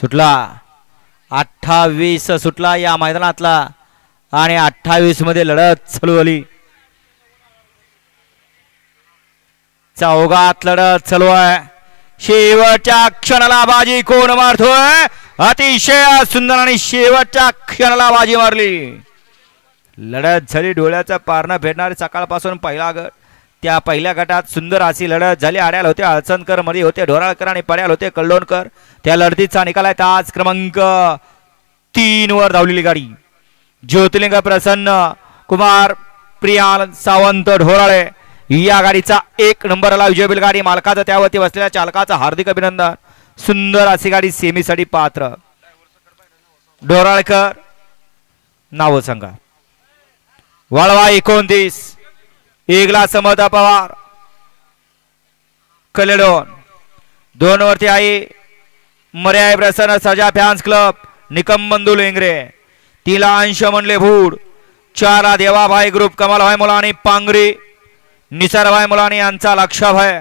सुटला 28 सुटला या मैदानातला आणि 28 मध्ये लढत चालू झाली. चौघात लढत चालू आहे. शेवटच्या क्षणाला बाजी कोण मारतोय? अतिशय सुंदर आणि शेवटच्या क्षणाला बाजी मारली. लढत झाली डोळ्याचा पारणं फेडणारी सकाळपासून पहिला गट. त्या पहिल्या गटात सुंदर अशी लढत झाली. आड्याल होते अळचणकर, मध्ये होते ढोराळकर आणि पड्याल होते कल्लोणकर. त्या लढतीचा निकाल आहे तास क्रमांक 3 वर धावलेली गाडी ज्योतिर्लिंग प्रसन्न कुमार प्रियाल सावंत ढोराळे या गाडीचा 1 नंबरला विजय गाडी मालकाचा त्यावरती बसलेल्या चालकाचा हार्दिक अभिनंदन. सुंदर अशी गाडी सेमीसाठी पात्र. ढोराळकर नाव सांगा. वळवा 29 एकला समता पवार कलेडोन 2 वरती आई मर्याय प्रसन्न सजा फॅन्स क्लब निकम बंधू लेंगरे. 3 अंश म्हणले भूड. 4 देवाभाई ग्रुप कमलभाई मुलानी पांगरी निसरभाई मुलानी यांचा लक्षाभय.